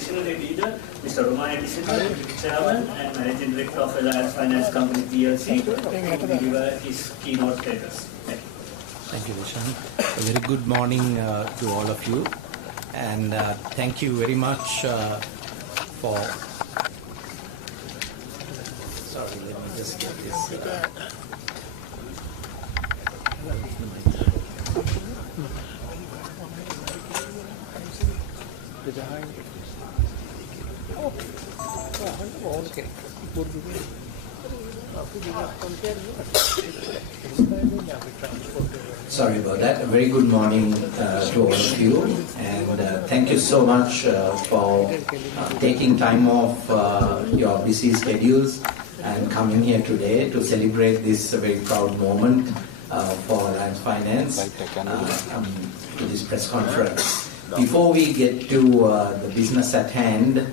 visionary leader, Mr. Romani Discipline, Chairman and Managing Director of Alliance Finance Company PLC, to deliver his keynote address. Thank you, Vishan. A very good morning to all of you, and thank you very much for. Sorry, let me just get this. Sorry about that. A very good morning to all of you, and thank you so much for taking time off your busy schedules and coming here today to celebrate this very proud moment for Alliance Finance to this press conference. Before we get to the business at hand,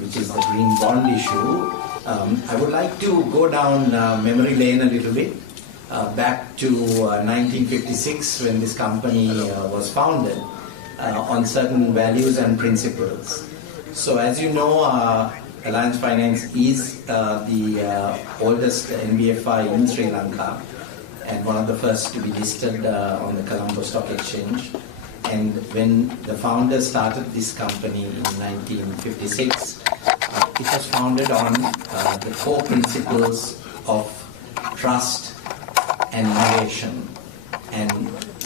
which is the green bond issue, I would like to go down memory lane a little bit, back to 1956 when this company was founded, on certain values and principles. So as you know, Alliance Finance is the oldest NBFI in Sri Lanka and one of the first to be listed on the Colombo Stock Exchange. And when the founders started this company in 1956, it was founded on the core principles of trust and innovation and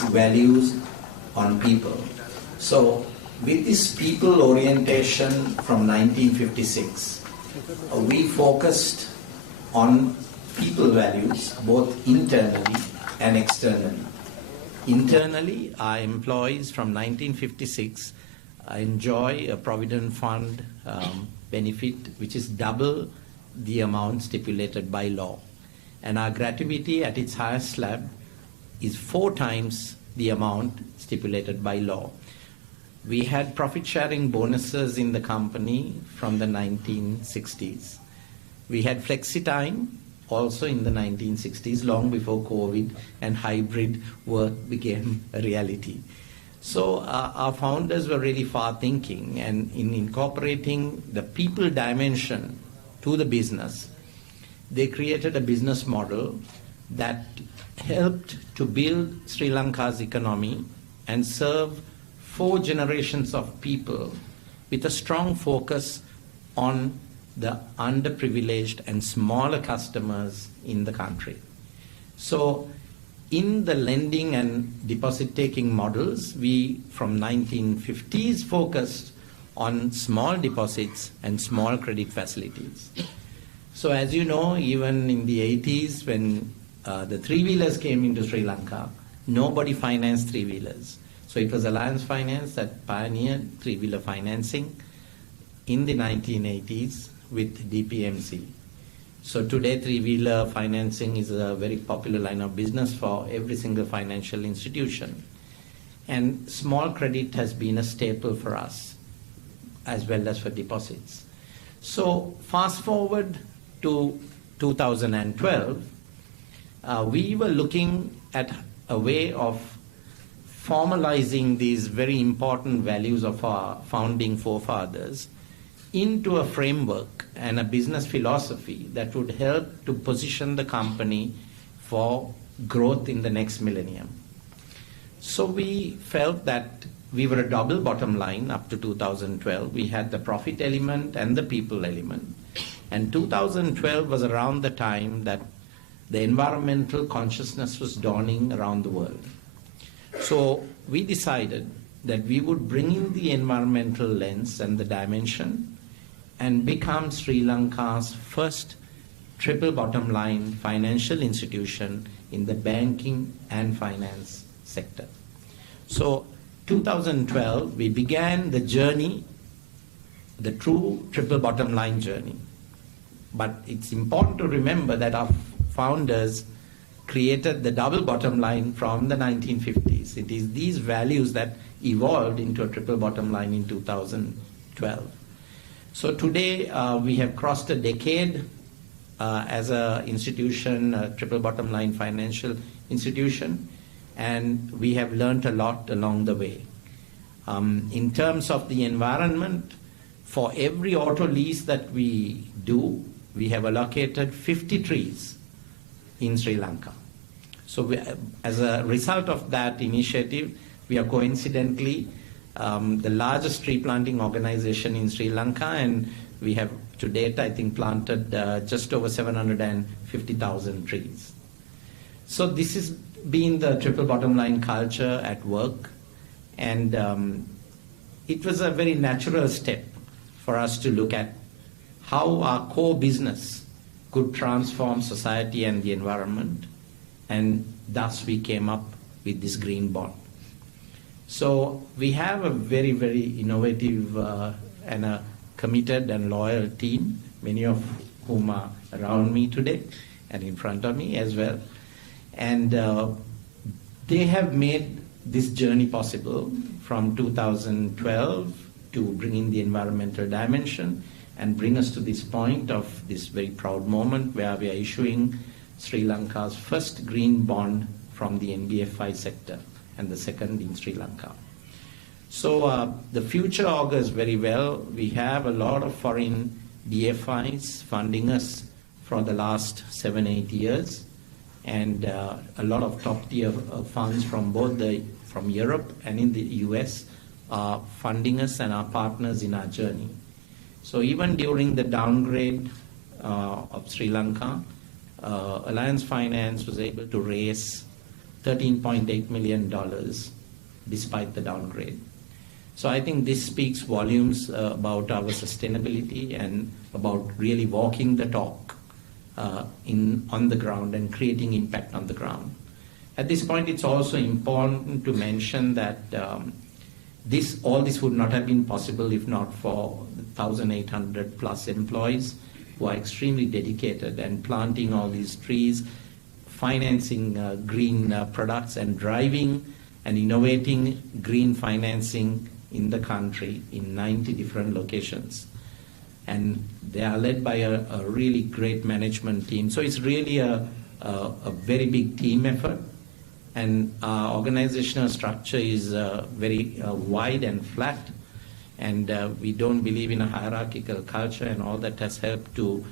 values on people. So with this people orientation from 1956, we focused on people values both internally and externally. Internally, our employees from 1956 enjoy a provident fund benefit which is double the amount stipulated by law. And our gratuity at its highest slab is 4 times the amount stipulated by law. We had profit sharing bonuses in the company from the 1960s. We had flexi time also in the 1960s, long before COVID and hybrid work became a reality. So our founders were really far thinking, and in incorporating the people dimension to the business, they created a business model that helped to build Sri Lanka's economy and serve 4 generations of people with a strong focus on the underprivileged and smaller customers in the country. So in the lending and deposit taking models, we from 1950s focused on small deposits and small credit facilities. So as you know, even in the 80s when the three-wheelers came into Sri Lanka, nobody financed three-wheelers. So it was Alliance Finance that pioneered three-wheeler financing in the 1980s with DPMC. So today three-wheeler financing is a very popular line of business for every single financial institution. And small credit has been a staple for us as well as for deposits. So fast forward to 2012, we were looking at a way of formalizing these very important values of our founding forefathers into a framework and a business philosophy that would help to position the company for growth in the next millennium. So we felt that we were a double bottom line up to 2012. We had the profit element and the people element. And 2012 was around the time that the environmental consciousness was dawning around the world. So we decided that we would bring in the environmental lens and the dimension and become Sri Lanka's first triple bottom line financial institution in the banking and finance sector. So 2012, we began the journey, the true triple bottom line journey. But it's important to remember that our founders created the double bottom line from the 1950s. It is these values that evolved into a triple bottom line in 2012. So today we have crossed a decade as an institution, a triple bottom line financial institution, and we have learned a lot along the way. In terms of the environment, For every auto lease that we do, we have allocated 50 trees in Sri Lanka. So as a result of that initiative, we are coincidentally the largest tree planting organization in Sri Lanka, and we have to date, I think, planted just over 750,000 trees. So this has been the triple bottom line culture at work, and it was a very natural step for us to look at how our core business could transform society and the environment, and thus we came up with this green bond. So we have a very, very innovative and a committed and loyal team, many of whom are around me today and in front of me as well. And they have made this journey possible from 2012 to bring in the environmental dimension and bring us to this point of this very proud moment where we are issuing Sri Lanka's first green bond from the NBFI sector and the second in Sri Lanka. So the future augurs very well. We have a lot of foreign DFIs funding us for the last 7-8 years, and a lot of top tier funds from from Europe and in the US are funding us and are partners in our journey. So even during the downgrade of Sri Lanka, Alliance Finance was able to raise $13.8 million despite the downgrade. So I think this speaks volumes about our sustainability and about really walking the talk on the ground and creating impact on the ground. At this point, it's also important to mention that all this would not have been possible if not for 1,800 plus employees who are extremely dedicated and planting all these trees, financing green products, and driving and innovating green financing in the country in 90 different locations. And they are led by a really great management team. So it's really a very big team effort. And our organizational structure is very wide and flat. And we don't believe in a hierarchical culture, and all that has helped to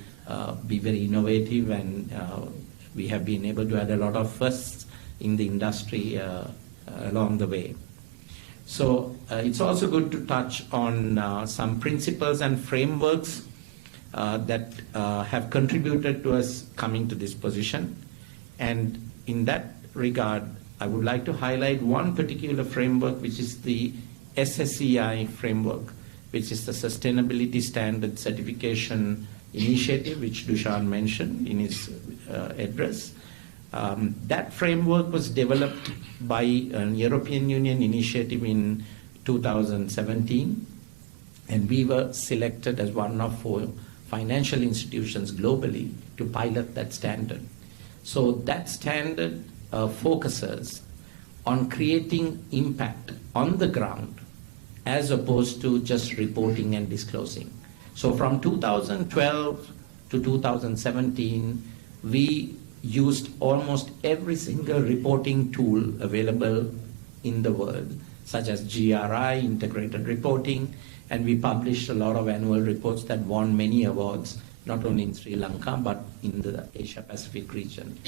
be very innovative, and we have been able to add a lot of firsts in the industry along the way. So it's also good to touch on some principles and frameworks that have contributed to us coming to this position. And in that regard, I would like to highlight one particular framework, which is the SSEI framework, which is the Sustainability Standard Certification Initiative, which Dushan mentioned in his address. That framework was developed by an European Union initiative in 2017, and we were selected as one of 4 financial institutions globally to pilot that standard. So that standard focuses on creating impact on the ground as opposed to just reporting and disclosing. So from 2012 to 2017, we used almost every single reporting tool available in the world, such as GRI, integrated reporting, and we published a lot of annual reports that won many awards, not only in Sri Lanka, but in the Asia Pacific region.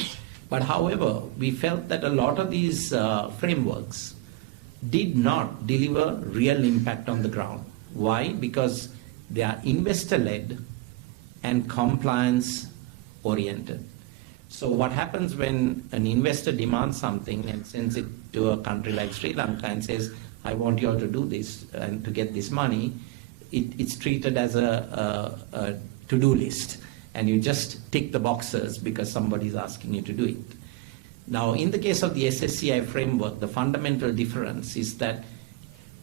But however, we felt that a lot of these frameworks did not deliver real impact on the ground. Why? Because they are investor-led and compliance-oriented. So what happens when an investor demands something and sends it to a country like Sri Lanka and says, I want you all to do this and to get this money, it's treated as a to-do list. And you just tick the boxes because somebody's asking you to do it. Now, in the case of the SSCI framework, the fundamental difference is that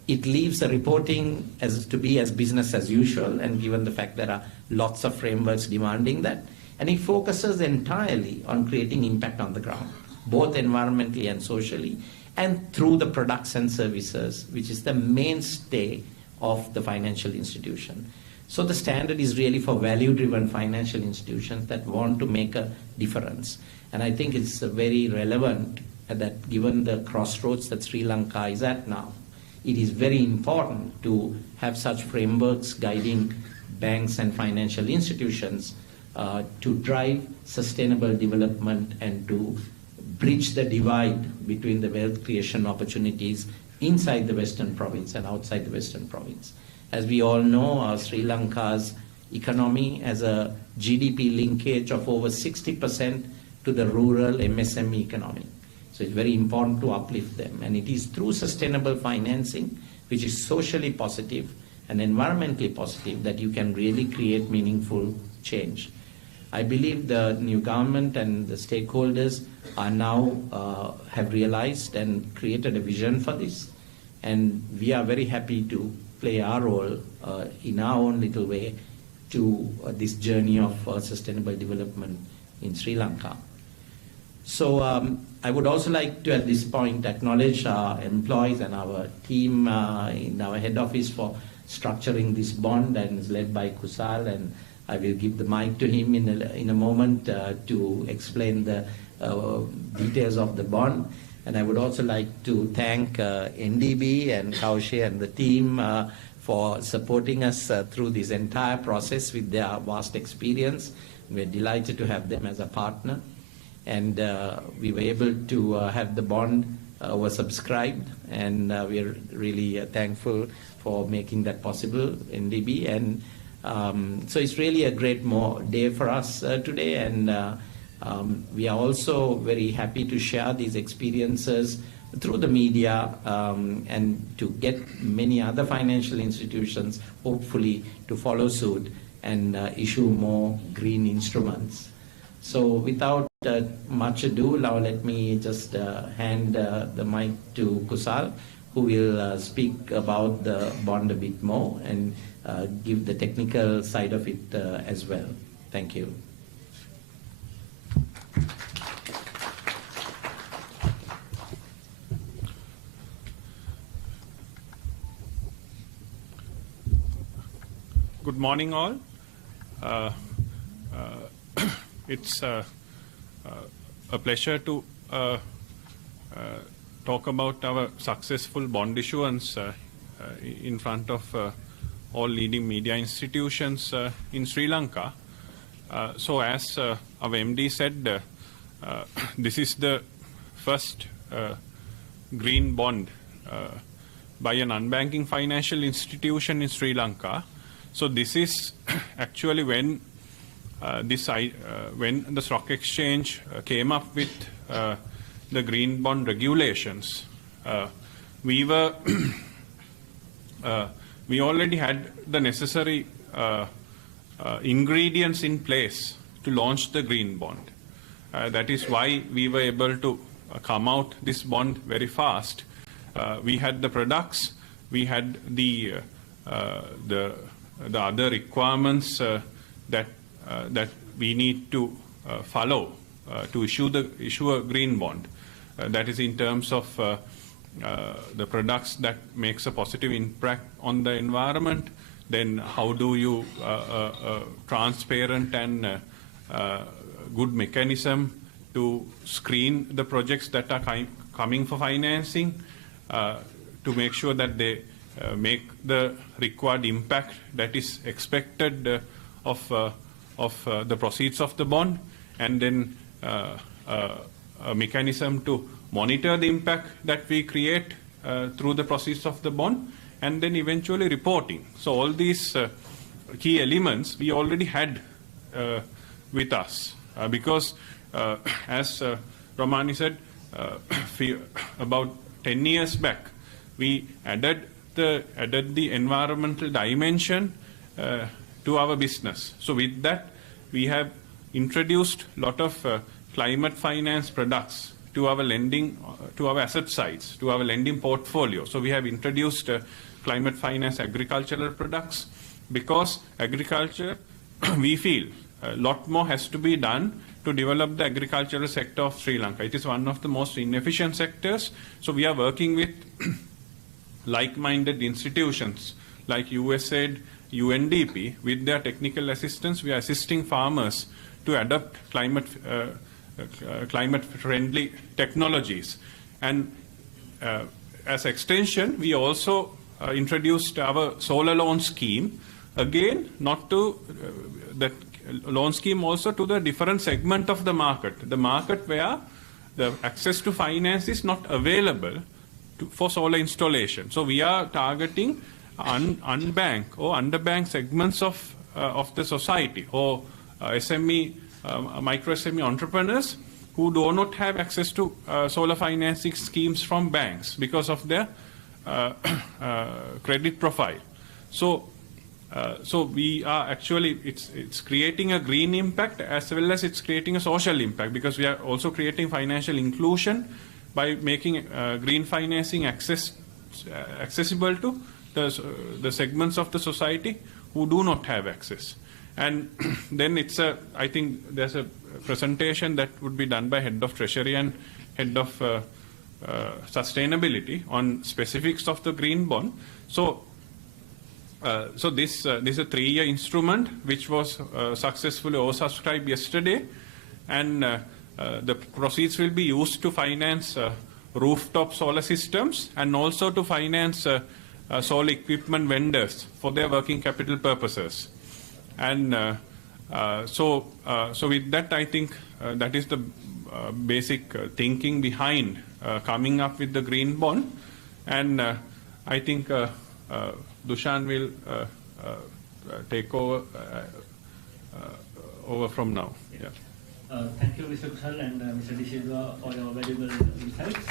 it leaves the reporting to be as business as usual, and given the fact there are lots of frameworks demanding that, and it focuses entirely on creating impact on the ground, both environmentally and socially, and through the products and services, which is the mainstay of the financial institution. So the standard is really for value-driven financial institutions that want to make a difference. And I think it's very relevant that given the crossroads that Sri Lanka is at now, it is very important to have such frameworks guiding banks and financial institutions to drive sustainable development and to bridge the divide between the wealth creation opportunities inside the Western province and outside the Western province. As we all know, Sri Lanka's economy has a GDP linkage of over 60% to the rural MSME economy. So it's very important to uplift them. And it is through sustainable financing, which is socially positive and environmentally positive, that you can really create meaningful change. I believe the new government and the stakeholders are now have realized and created a vision for this. And we are very happy to play our role in our own little way to this journey of sustainable development in Sri Lanka. So I would also like to at this point acknowledge our employees and our team in our head office for structuring this bond, and is led by Kusal, and I will give the mic to him in a moment to explain the details of the bond. And I would also like to thank NDB and Kaushe and the team for supporting us through this entire process with their vast experience. We're delighted to have them as a partner. And we were able to have the bond oversubscribed, and we're really thankful for making that possible, NDB. And so it's really a great day for us today, and we are also very happy to share these experiences through the media and to get many other financial institutions hopefully to follow suit and issue more green instruments. So without much ado, now let me just hand the mic to Kusal, who will speak about the bond a bit more and give the technical side of it as well. Thank you. Good morning, all. It's a pleasure to talk about our successful bond issuance in front of all leading media institutions in Sri Lanka. So as our MD said, this is the first green bond by an unbanking financial institution in Sri Lanka. So this is actually when when the stock exchange came up with the green bond regulations. We already had the necessary ingredients in place to launch the green bond. That is why we were able to come out this bond very fast. We had the products, we had the other requirements that we need to follow to issue a green bond. That is in terms of the products that makes a positive impact on the environment. Then how do you transparent and good mechanism to screen the projects that are coming for financing to make sure that they make the required impact that is expected of the proceeds of the bond, and then a mechanism to monitor the impact that we create through the proceeds of the bond, and then eventually reporting. So all these key elements we already had with us because as Romani said, about 10 years back we added the environmental dimension to our business. So with that, we have introduced a lot of climate finance products to our lending, to our asset sides, to our lending portfolio. So we have introduced climate finance agricultural products because agriculture, we feel a lot more has to be done to develop the agricultural sector of Sri Lanka. It is one of the most inefficient sectors. So we are working with like-minded institutions like USAID, UNDP, with their technical assistance. We are assisting farmers to adopt climate-friendly technologies. And as extension, we also introduced our solar loan scheme. Again, not to that loan scheme also to the different segment of the market where the access to finance is not available for solar installation. So we are targeting unbanked or underbanked segments of the society, or SME, micro SME entrepreneurs who do not have access to solar financing schemes from banks because of their credit profile. So we are actually, it's creating a green impact as well as it's creating a social impact, because we are also creating financial inclusion by making green financing accessible to the segments of the society who do not have access. And then I think there's a presentation that would be done by Head of Treasury and Head of Sustainability on specifics of the green bond. So this is a 3-year instrument which was successfully oversubscribed yesterday, and the proceeds will be used to finance rooftop solar systems and also to finance solar equipment vendors for their working capital purposes. And so with that, I think that is the basic thinking behind coming up with the green bond. And I think Dushan will take over from now. Yeah. Thank you, Mr. Kusal and Mr. De Silva, for your valuable insights.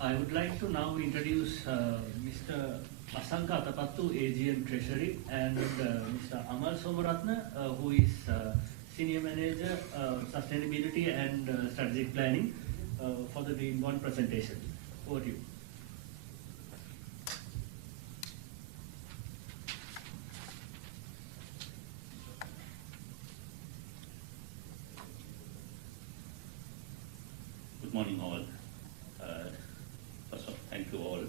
I would like to now introduce Mr. Asanka Atapattu, AGM Treasury, and Mr. Amal Somaratna, who is Senior Manager, Sustainability and Strategic Planning, for the Green Bond presentation. Over to you. Good morning all. First of all, thank you all.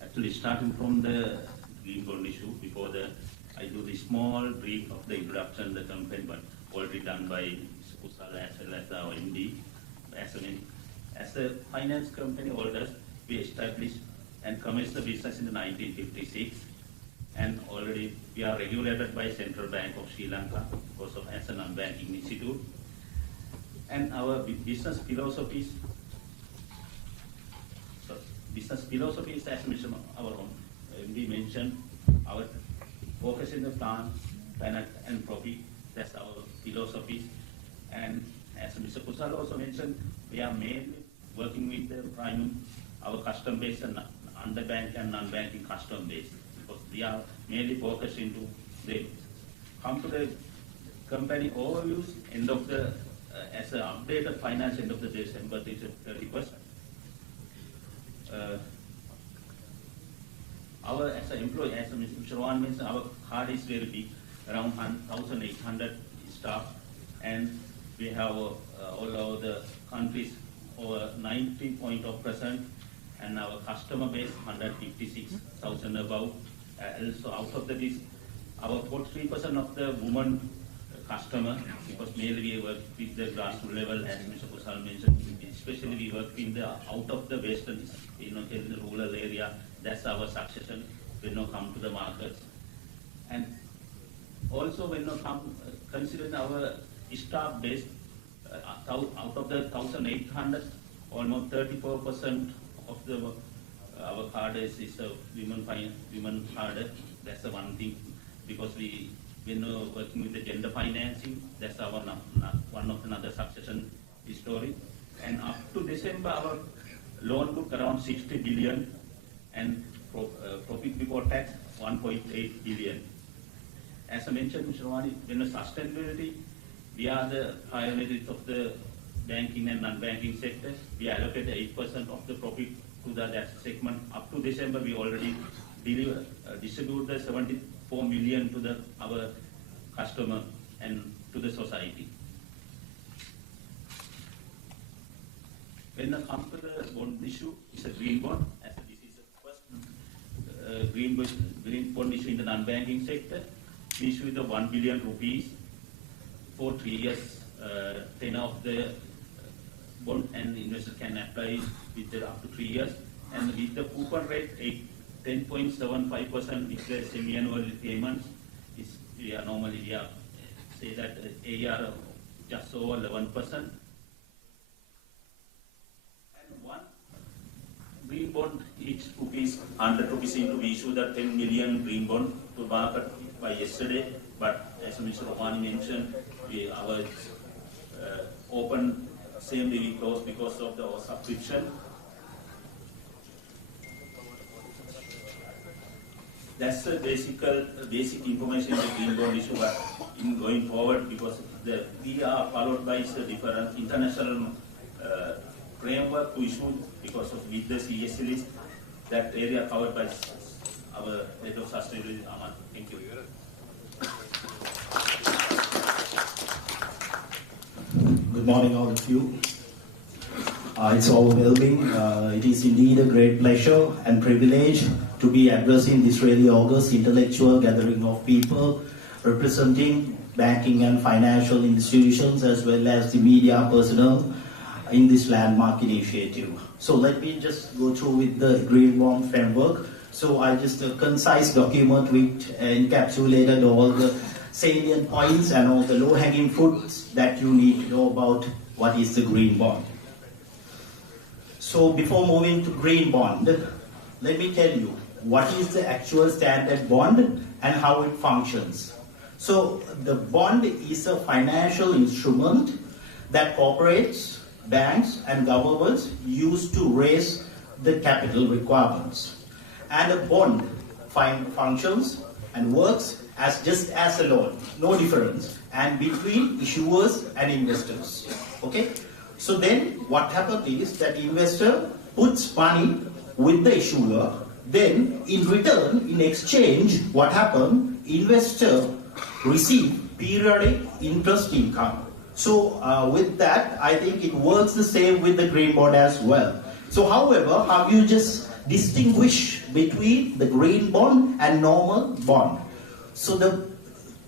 Actually, starting from the green bond issue, before I do the small brief of the introduction, the campaign, but already done by Kusal as well as our MD. As a finance company holders, we established and commenced the business in 1956, and already we are regulated by Central Bank of Sri Lanka because of as a non-banking institute. And our business philosophy is, as mentioned, our own. We mentioned our focus in the planet and profit. That's our philosophy. And as Mr. Kusal also mentioned, we are mainly working with our customer base and underbanked and non-banking customer base, because we are mainly focused into the come to the company overviews end of the as an updated finance end of the December 31st. Our as an employee, as Mr. Shravan mentioned, our card is very big, around 1,800 staff, and we have all over the countries over 90% and our customer base 156,000 above. Also out of this, our 43% of the women customer, because mainly we work with the grassroots level, as Mr. Kusal mentioned, especially we work in the out of the western, in the rural area. That's our succession when we come to the markets. And also when we come, consider our staff base, out of the 1,800, almost 34% of our card is a women card. That's the one thing, because when working with the gender financing, that's our one of another succession story. And up to December, our loan book around 60 billion and profit before tax 1.8 billion. As I mentioned, Mr. Rawani, when the sustainability, we are the pioneers of the banking and non-banking sector. We allocate 8% of the profit to that segment. Up to December, we already distribute the 74 million to our customer and to the society. When it comes to the bond issue, it's a green bond. As this is the first green bond issue in the non-banking sector. We issue the 1 billion rupees for 3 years tenure of the bond, and the investor can apply with the up to 3 years. And with the coupon rate 10.75% with the semi-annual payments, we are say that AER just over 11%. And one green bond, each rupees, 100 rupees into we issue the 10 million green bond to market by yesterday. But as Mr. Romani mentioned, our open same day we closed because of the subscription. That's the basic information in the green bond issue. But in going forward, because we are followed by the different international framework to issue because of with the CSC list, that area covered by our head of sustainability, Aman. Thank you. Good morning, all of you. It's overwhelming. It is indeed a great pleasure and privilege to be addressing this really august intellectual gathering of people representing banking and financial institutions as well as the media personnel in this landmark initiative. So let me just go through with the green bond framework. So I just a concise document which encapsulated all the salient points and all the low-hanging fruits that you need to know about what is the green bond. So before moving to green bond, let me tell you what is the actual standard bond and how it functions. So the bond is a financial instrument that corporates, banks and governments use to raise the capital requirements. And a bond functions and works as just as a loan, no difference, and between issuers and investors. Okay? So then what happens is that the investor puts money with the issuer, then in return, in exchange, what happens? Investor receive periodic interest income. So with that, I think it works the same with the green bond as well. So however, how you just distinguish between the green bond and normal bond? So the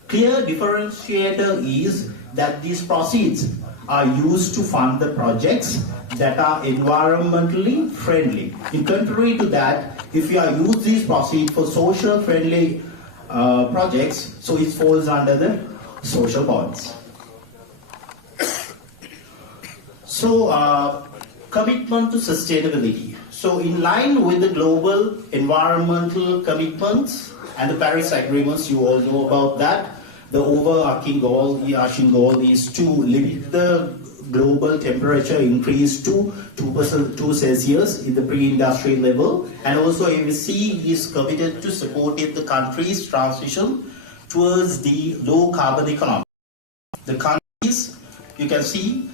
clear differentiator is that these proceeds are used to fund the projects that are environmentally friendly. In contrary to that, if you are use these proceeds for social friendly projects, so it falls under the social bonds. So commitment to sustainability. So in line with the global environmental commitments and the Paris agreements, you all know about that. The overarching goal is to limit the global temperature increase to 2 Celsius in the pre-industrial level, and also AVC is committed to supporting the country's transition towards the low carbon economy. The countries, you can see,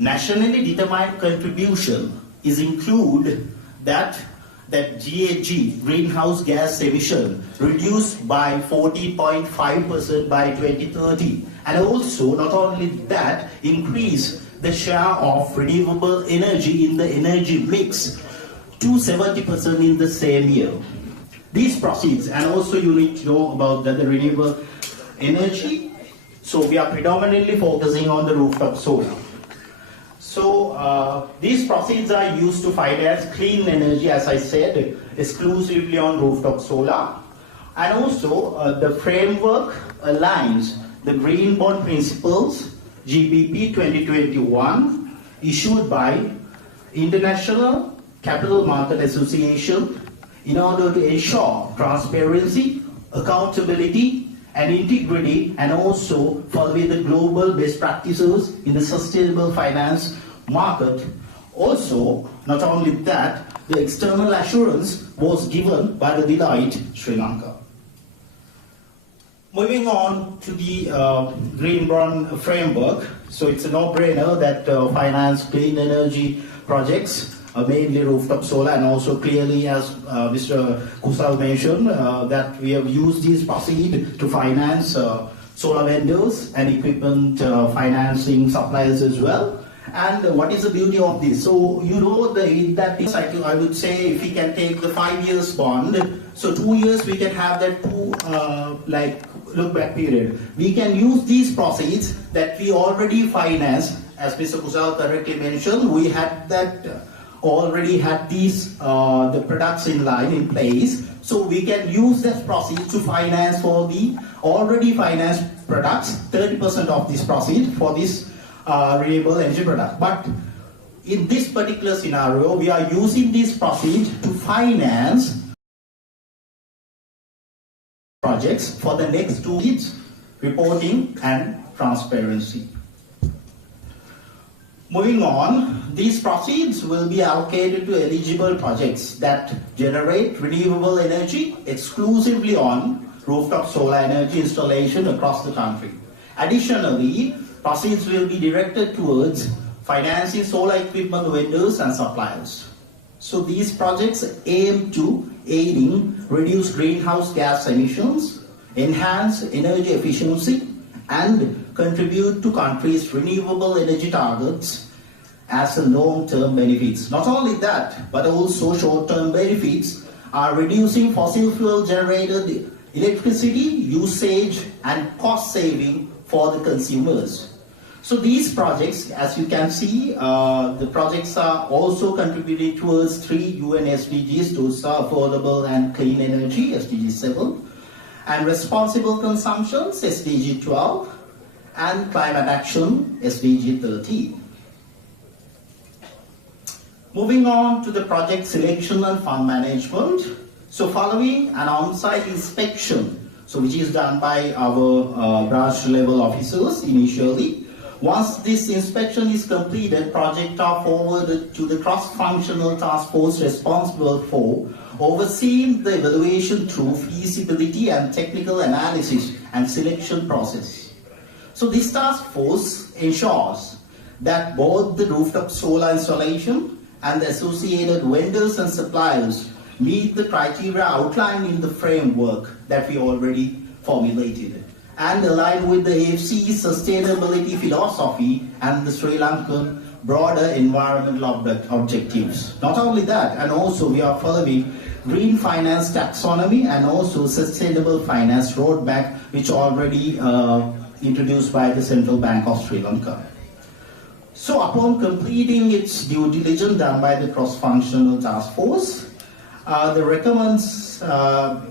nationally determined contribution is include that GHG, greenhouse gas emission, reduced by 14.5% by 2030. And also, not only that, increase the share of renewable energy in the energy mix to 70% in the same year. These proceeds, and also you need to know about the renewable energy. So we are predominantly focusing on the rooftop solar. So these proceeds are used to finance clean energy, as I said, exclusively on rooftop solar. And also the framework aligns the green bond principles, GBP 2021, issued by International Capital Market Association in order to ensure transparency, accountability, and integrity, and also following the global best practices in the sustainable finance market. Also, not only that, the external assurance was given by the Deloitte Sri Lanka. Moving on to the green bond framework, so it's a no-brainer that finance clean energy projects, mainly rooftop solar, and also clearly, as Mr. Kusal mentioned, that we have used these proceeds to finance solar vendors and equipment financing suppliers as well. And what is the beauty of this? So you know that I would say if we can take the 5 years bond, so 2 years we can have that look back period. We can use these proceeds that we already financed as Mr. Kusal correctly mentioned, we had that already had these the products in line in place, so we can use that proceeds to finance for the already financed products, 30% of this proceed for this renewable energy product. But in this particular scenario, we are using this proceeds to finance projects for the next 2 years, reporting and transparency. Moving on, these proceeds will be allocated to eligible projects that generate renewable energy exclusively on rooftop solar energy installation across the country. Additionally, proceeds will be directed towards financing solar equipment vendors and suppliers. So these projects aim to aiding reduce greenhouse gas emissions, enhance energy efficiency, and contribute to countries' renewable energy targets as a long-term benefits. Not only that, but also short-term benefits are reducing fossil fuel generated electricity usage and cost saving for the consumers. So these projects, as you can see, the projects are also contributing towards 3 UN SDGs, those are affordable and clean energy, SDG 7, and responsible consumptions, SDG 12, and climate action, SDG 13. Moving on to the project selection and fund management. So following an on-site inspection, so which is done by our branch level officers initially, once this inspection is completed, projects are forwarded to the cross-functional task force responsible for overseeing the evaluation through feasibility and technical analysis and selection process. So this task force ensures that both the rooftop solar installation and the associated vendors and suppliers meet the criteria outlined in the framework that we already formulated and align with the AFC's sustainability philosophy and the Sri Lankan broader environmental objectives. Not only that, and also we are following green finance taxonomy and also sustainable finance roadmap, which already introduced by the Central Bank of Sri Lanka. So upon completing its due diligence done by the cross-functional task force,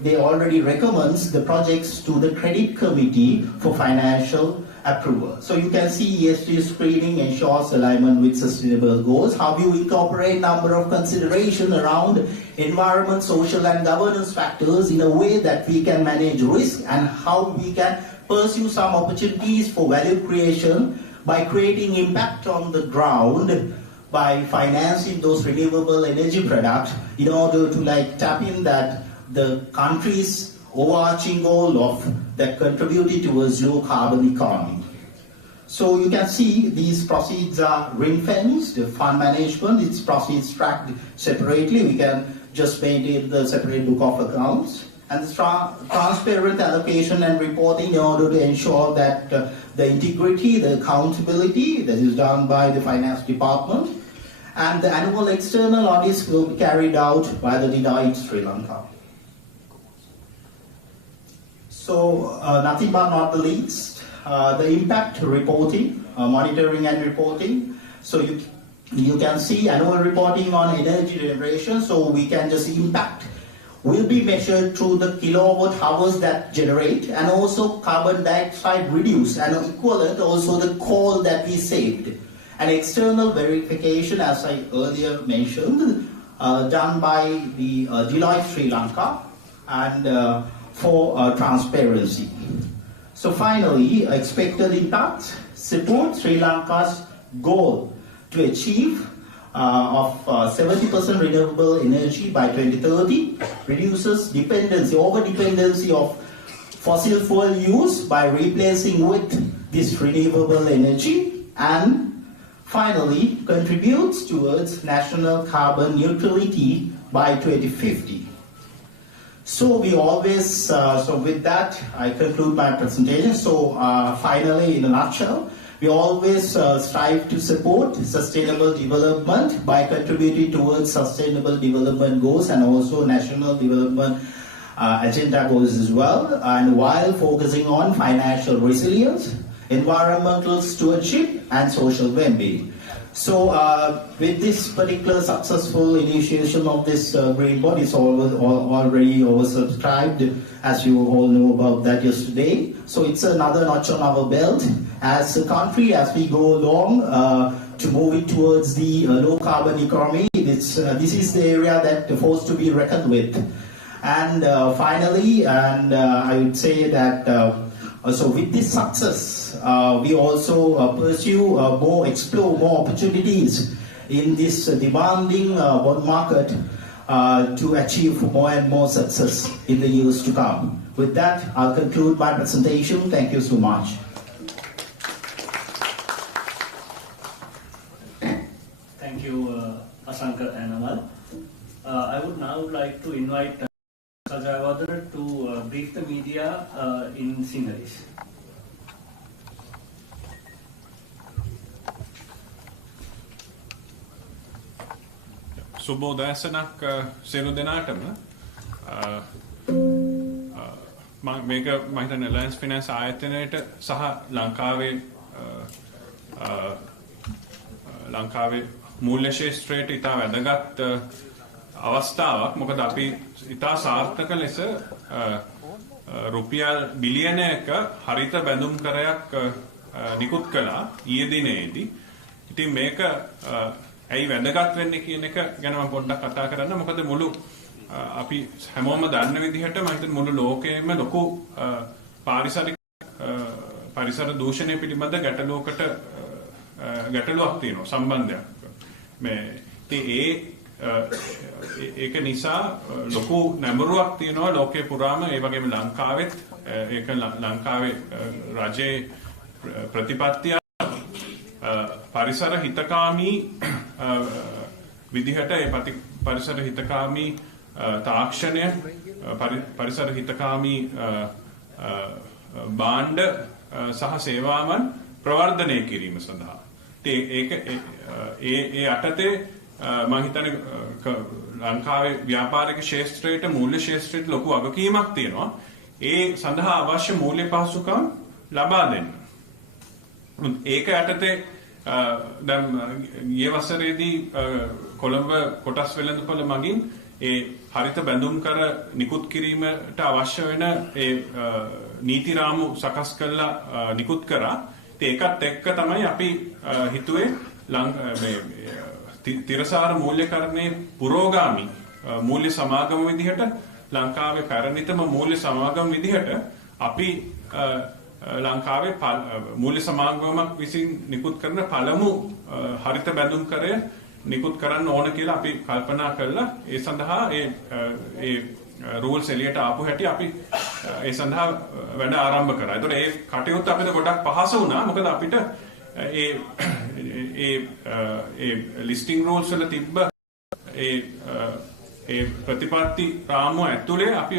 they already recommends the projects to the credit committee for financial approval. So you can see ESG screening ensures alignment with sustainable goals. How you incorporate number of consideration around environment, social and governance factors in a way that we can manage risk, and how we can pursue some opportunities for value creation by creating impact on the ground by financing those renewable energy products in order to tap in that the country's overarching goal of that contributed towards low carbon economy. So you can see these proceeds are ring-fenced, the fund management, its proceeds tracked separately. We can just maintain the separate book of accounts. And the transparent allocation and reporting in order to ensure that the integrity, the accountability that is done by the finance department, and the annual external audits will be carried out by the Deloitte Sri Lanka. So nothing but not the least, the impact reporting, monitoring and reporting. So you can see annual reporting on energy generation, so we can just impact will be measured through the kilowatt hours that generate, and also carbon dioxide reduced, and equivalent also the coal that we saved. An external verification, as I earlier mentioned, done by the Deloitte Sri Lanka, and for transparency. So finally, expected impact support Sri Lanka's goal to achieve of 70% renewable energy by 2030, reduces dependency, over-dependency of fossil fuel use by replacing with this renewable energy, and finally contributes towards national carbon neutrality by 2050. So we always, so with that I conclude my presentation. So finally, in a nutshell, we always strive to support sustainable development by contributing towards sustainable development goals and also national development agenda goals as well, and while focusing on financial resilience, environmental stewardship and social well-being. So with this particular successful initiation of this green bond, it's already oversubscribed, as you all know about that yesterday. So it's another notch on our belt as a country, as we go along to moving towards the low carbon economy. This is the area that is forced to be reckoned with. And finally, I would say that so with this success, we also explore more opportunities in this demanding bond market to achieve more and more success in the years to come. With that, I'll conclude my presentation. Thank you so much. Thank you, Asanka and Amal. I would now like to invite Sajawada to brief the media in Sinhalese. සුබෝදෑසනක් සියලු දෙනාටම මේක මම හිතන්නේ Alliance Finance ආයතනයට සහ ලංකාවේ මූල්‍ය ශාස්ත්‍රයට ඉතා වැදගත් අවස්ථාවක්. මොකද අපි ඉතා සාර්ථක ලෙස රුපියල් බිලියනයක හරිත බැඳුම් කරයක් නිකුත් කළා ඊයේ දිනේදී. ඉතින් මේක ඇයි වැදගත් වෙන්නේ කියන එක ගැන මම පොඩ්ඩක් කතා කරන්න. මොකද මුළු අපි හැමෝම දන්න විදිහට මම හිතන්නේ මුළු ලෝකෙම ලොකු පරිසර දූෂණය පිළිබඳ ගැටලුවක් තියෙනවා සම්බන්ධයක්. ඒක නිසා ලොකු නැඹුරුවක් තියෙනවා ලෝකේ පුරාම. ඒ වගේම ලංකාවෙත් ඒක ලංකාවේ රජයේ ප්‍රතිපත්තිය පරිසර හිතකාමී විදිහට පරිසර හිතකාමී තාක්ෂණය පරිසර හිතකාමී භාණ්ඩ සහ සේවාවන් ප්‍රවර්ධනය කිරීම සඳහා. ඒක ඒ යටතේ මම හිතන්නේ ලංකාවේ ව්‍යාපාරික ශාස්ත්‍රයට මූල්‍ය ශාස්ත්‍රයට ලොකු වගකීමක් තියෙනවා. ඒ සඳහා අවශ්‍ය මූල්‍ය පහසුකම් ලබා දෙන්න. ඒක යටතේ දැන් ගිය වසරේදී කොළඹ කොටස් වෙළඳපොළ මගින් ඒ හරිත බැඳුම් කර නිකුත් කිරීමට අවශ්‍ය වෙන ඒ නීති රාමු සකස් කරලා නිකුත් කරා. ඒකත් එක්ක තමයි අපි හිතුවේ තිරසාර මූල්‍යකරණයේ පුරෝගාමී මූල්‍ය සමාගම විදිහට ලංකාවේ පැරණිතම මූල්‍ය සමාගම විදිහට අපි ලංකාවේ මූල්‍ය සමාගමක් විසින් නිකුත් කරන පළමු හරිත බැඳුම් කරය නිකුත් කරන්න ඕන කියලා අපි කල්පනා කළා. ඒ සඳහා ඒ රූල්ස් එළියට ආපු හැටි අපි ඒ සඳහා වැඩ ආරම්භ කරා. ඒතකොට ඒ කටයුත්ත අපිට ගොඩක් පහසු වුණා. මොකද අපිට ඒ ලිස්ටිං රූල්ස් වල තිබ්බ ඒ ප්‍රතිපත්ති රාමුව ඇතුලේ අපි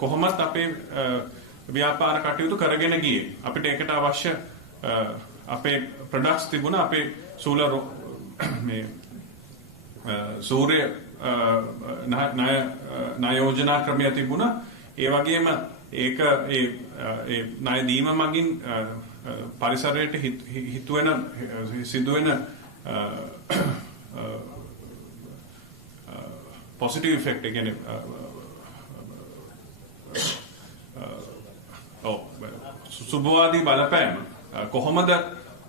කොහොමත් අපේ ව්‍යාපාර කටයුතු කරගෙන ගියේ. අපිට ඒකට අවශ්‍ය අපේ ප්‍රොඩක්ට්ස් තිබුණා. අපේ සූර්ය ණය යෝජනා ක්‍රමය තිබුණා. ඒ වගේම ඒක ඒ ණය දීම මගින් පරිසරයට සිදුවෙන පොසිටිව් ඉෆෙක්ට් කියන්නේ සුබවාදී බලපෑම කොහොමද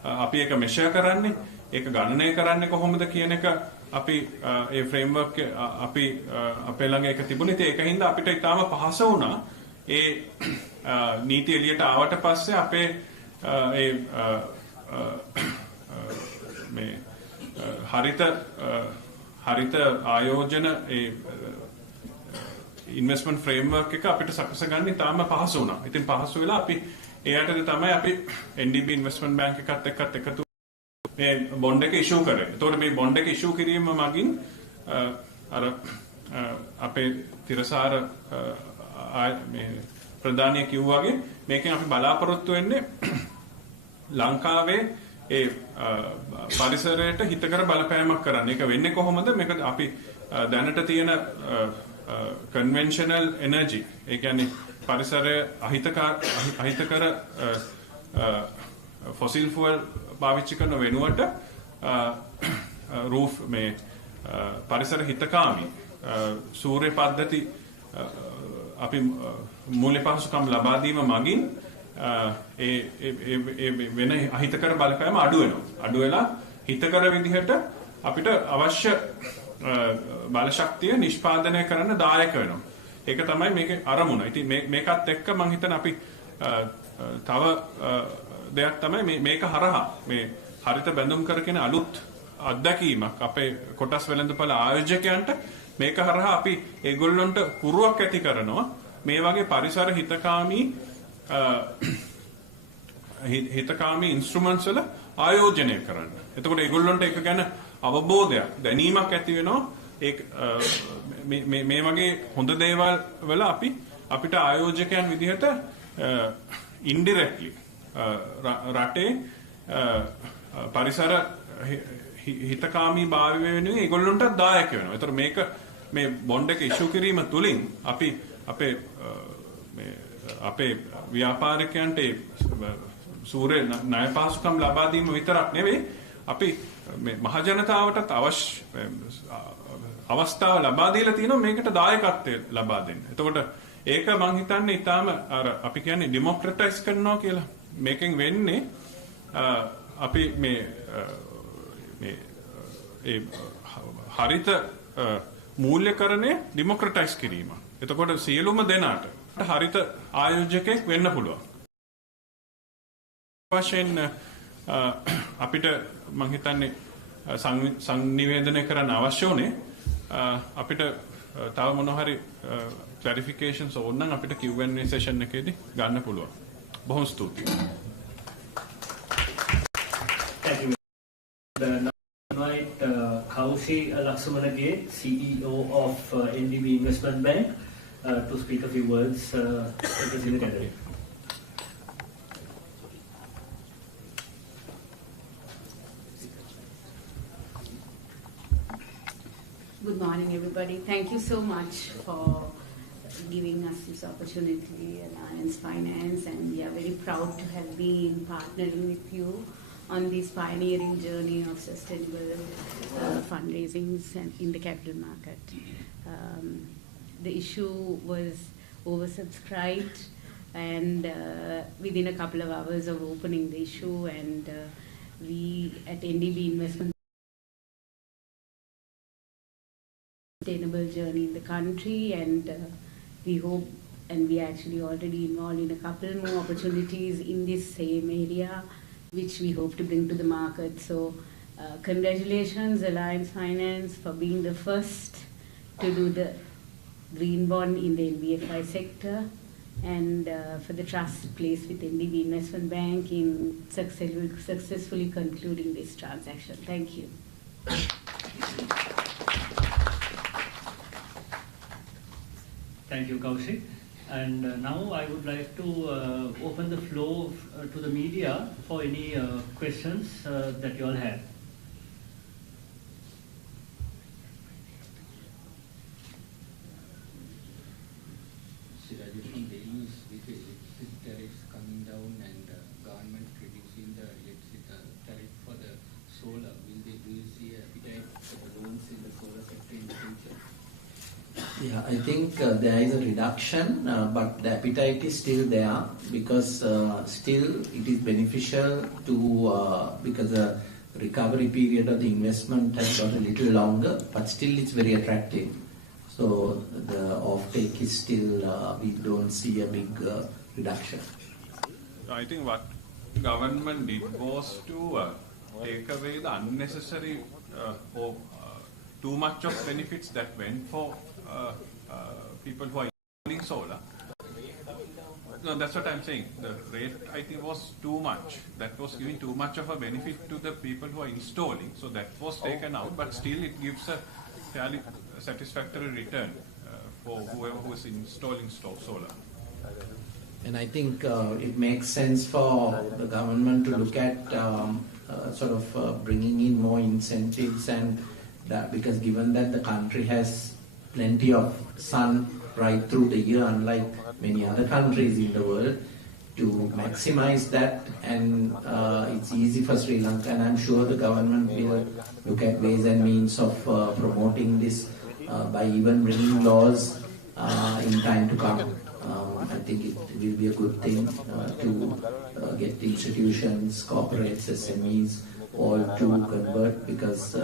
අපි ඒක මෙෂර් කරන්නේ, ඒක ගණනය කරන්නේ කොහොමද කියන එක අපි ඒ ෆ්‍රේම්වර්ක් අපි අපේ ළඟ ඒක තිබුණේ. ඉතින් ඒකින්ද අපිට ඊටාම පහසු වුණා ඒ නීති එළියට ආවට පස්සේ අපේ මේ හරිත ආයෝජන ඉන්වෙස්ට්මන්ට් ෆ්‍රේම්වර්ක් එක අපිට සකස ගන්න ඉතාම පහසු වුණා. ඉතින් පහසු වෙලා අපි ඒ යටතේ තමයි අපි NDB ඉන්වෙස්ට්මන්ට් බැංක් එකත් එකතු මේ බොන්ඩ් එක ඉෂුව කරේ. ඒතකොට මේ බොන්ඩ් එක ඉෂුව කිරීම මගින් අර අපේ තිරසාර මේ ප්‍රධානිය කිව්වා වගේ මේකෙන් අපි බලාපොරොත්තු වෙන්නේ ලංකාවේ ඒ පරිසරයට හිතකර බලපෑමක් කරන්න. ඒක වෙන්නේ කොහොමද? මේක අපි දැනට තියෙන කන්වෙන්ෂනල් එනර්ජි, ඒ කියන්නේ පරිසරය අහිතකර fossil fuel පාවිච්චි කරන වෙනුවට roof මේ පරිසර හිතකාමී සූර්ය පද්ධති අපි මූල්‍ය පහසුකම් ලබා දීම මගින් ඒ වෙන අහිතකර බලපෑම අඩු වෙනවා. අඩු වෙලා හිතකර විදිහට අපිට අවශ්‍ය බල ශක්තිය නිෂ්පාදනය කරන්න දායක වෙනවා. ඒක තමයි මේකේ අරමුණ. ඉතින් මේකත් එක්ක මම හිතන අපි තව දෙයක් තමයි මේක හරහා මේ හරිත බැඳුම් කර කියන අලුත් අත්දැකීමක් අපේ කොටස් වෙළඳපොළ ආයෝජකයන්ට මේක හරහා අපි ඒගොල්ලන්ට පුරුවක් ඇති කරනවා මේ වගේ පරිසර හිතකාමී ඉන්ස්ට්‍රුමන්ට්ස් වල ආයෝජනය කරන්න. එතකොට ඒගොල්ලන්ට ඒක ගැන අවබෝධයක් දැනීමක් ඇති වෙනවා. මේ වගේ හොඳ දේවල් වල අපිට ආයෝජකයන් විදිහට ඉන්ඩිරෙක්ට්ලි රටේ පරිසර හිතකාමී භාවය වෙනුවෙන් ඒගොල්ලන්ට දායක වෙනවා. ඒතර මේක මේ බොන්ඩ් එක ඉෂු කිරීම තුලින් අපි අපේ ව්‍යාපාරිකයන්ට සූර්ය ණය පහසුකම් ලබා දීම විතරක් නෙවෙයි අපි මේ මහ ජනතාවටත් අවස්ථාව ලබා දීලා තියෙනවා මේකට දායකත්වය ලබා දෙන්න. එතකොට ඒක මම හිතන්නේ ඊටාම අර අපි කියන්නේ ඩෙමොක්‍රටයිස් කරනවා කියලා. මේකෙන් වෙන්නේ අපි මේ හරිත මූල්‍යකරණය ඩෙමොක්‍රටයිස් කිරීම. එතකොට සියලුම දෙනාට හරිත ආයෝජකයෙක් වෙන්න පුළුවන්. වශයෙන් අපිට මම හිතන්නේ සංනිවේදනය කරන්න අවශ්‍ය උනේ අපිට තව මොනවා හරි clarifications ඕන නම් අපිට Q&A session එකේදී ගන්න පුළුවන්. බොහොම ස්තුතියි. Thank you. Invite Kaushi Lakshmanage, CEO of NDB Investment Bank, to speak a few words at the senior gathering. Good morning, everybody. Thank you so much for giving us this opportunity, Alliance Finance, and we are very proud to have been partnering with you on this pioneering journey of sustainable fundraising in the capital market. The issue was oversubscribed, and within a couple of hours of opening the issue, and we at NDB Investment sustainable journey in the country, and we hope, and we are actually already involved in a couple more opportunities in this same area, which we hope to bring to the market. So congratulations Alliance Finance for being the first to do the green bond in the NBFI sector, and for the trust placed with NDB Investment Bank in successfully concluding this transaction. Thank you. Thank you, Kaushik. And now I would like to open the floor to the media for any questions that you all have. Tariffs coming down and government reducing the electricity tariff for the solar, do you see a appetite for the loans in the solar sector in the future? Yeah, I think there is a reduction, but the appetite is still there because still it is beneficial to because the recovery period of the investment has got a little longer, but still it's very attractive. So the offtake is still we don't see a big reduction. I think what government did was to take away the unnecessary or too much of benefits that went for people who are installing solar. No, that's what I'm saying. The rate, I think, was too much. That was giving too much of a benefit to the people who are installing. So that was taken out, but still it gives a fairly satisfactory return for whoever who is installing solar. And I think it makes sense for the government to look at sort of bringing in more incentives, and that because given that the country has plenty of sun right through the year, unlike many other countries in the world, to maximize that, and it's easy for Sri Lanka, and I'm sure the government will look at ways and means of promoting this by even bringing laws in time to come. I think it will be a good thing to get institutions, corporates, SMEs all to convert, because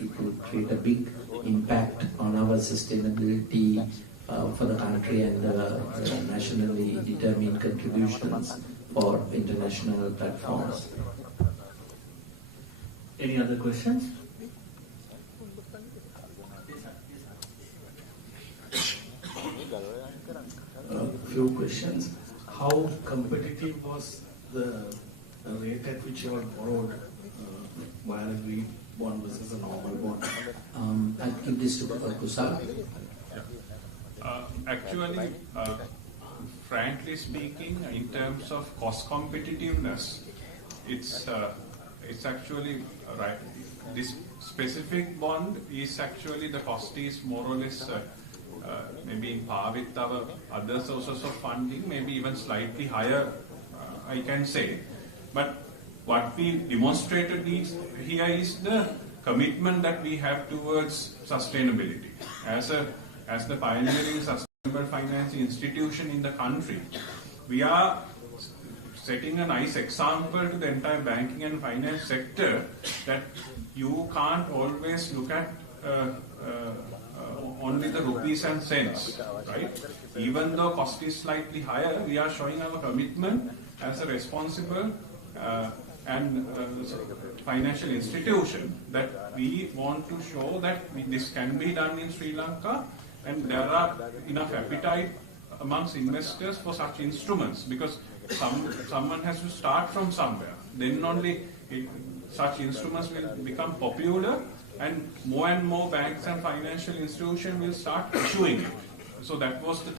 it will create a big impact on our sustainability for the country and nationally determined contributions for international platforms. Any other questions? Few questions. How competitive was the rate at which you had borrowed via a green bond versus a normal bond? I'll give this to Kusal. Actually, frankly speaking, in terms of cost competitiveness, it's actually right. This specific bond is actually, the cost is more or less maybe in par with our other sources of funding, maybe even slightly higher, I can say. But what we demonstrated here is the commitment that we have towards sustainability. As the pioneering sustainable finance institution in the country, we are setting a nice example to the entire banking and finance sector that you can't always look at only the rupees and cents, right? Even though cost is slightly higher, we are showing our commitment as a responsible and financial institution that we want to show that this can be done in Sri Lanka, and there are enough appetite amongst investors for such instruments, because someone has to start from somewhere. Then only such instruments will become popular, and more banks and financial institutions will start issuing it. So that was the